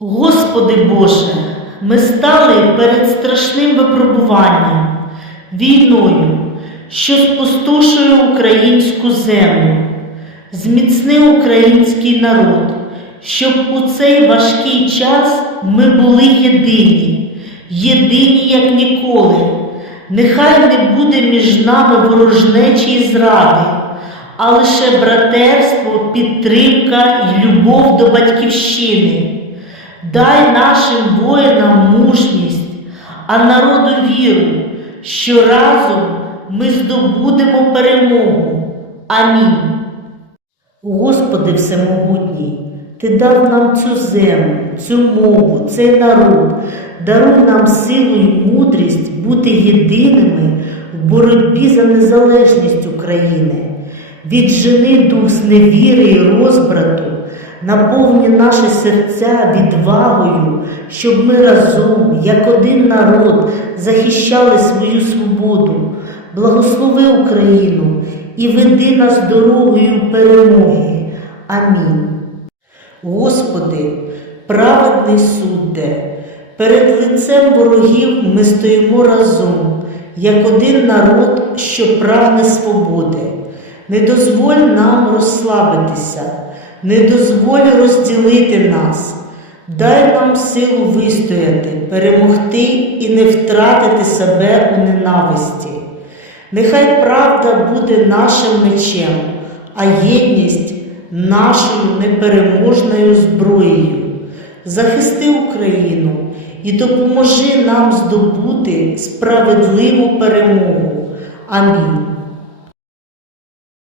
Господи Боже, ми стали перед страшним випробуванням, війною, що спустошує українську землю. Зміцни український народ, щоб у цей важкий час ми були єдині, єдині як ніколи. Нехай не буде між нами ворожнечі і зради, а лише братерство, підтримка і любов до батьківщини. Дай нашим воїнам мужність, а народу віру, що разом ми здобудемо перемогу. Амінь. Господи Всемогутній, Ти дав нам цю землю, цю мову, цей народ, даруй нам силу і мудрість бути єдиними в боротьбі за незалежність України. Віджени дух зневіри і розбрату, наповні наші серця відвагою, щоб ми разом, як один народ, захищали свою свободу. Благослови Україну і веди нас дорогою перемоги. Амінь. Господи, праведний судде, перед лицем ворогів ми стоїмо разом, як один народ, що прагне свободи. Не дозволь нам розслабитися, не дозволь розділити нас. Дай нам силу вистояти, перемогти і не втратити себе у ненависті. Нехай правда буде нашим мечем, а єдність нашою непереможною зброєю. Захисти Україну і допоможи нам здобути справедливу перемогу. Амінь.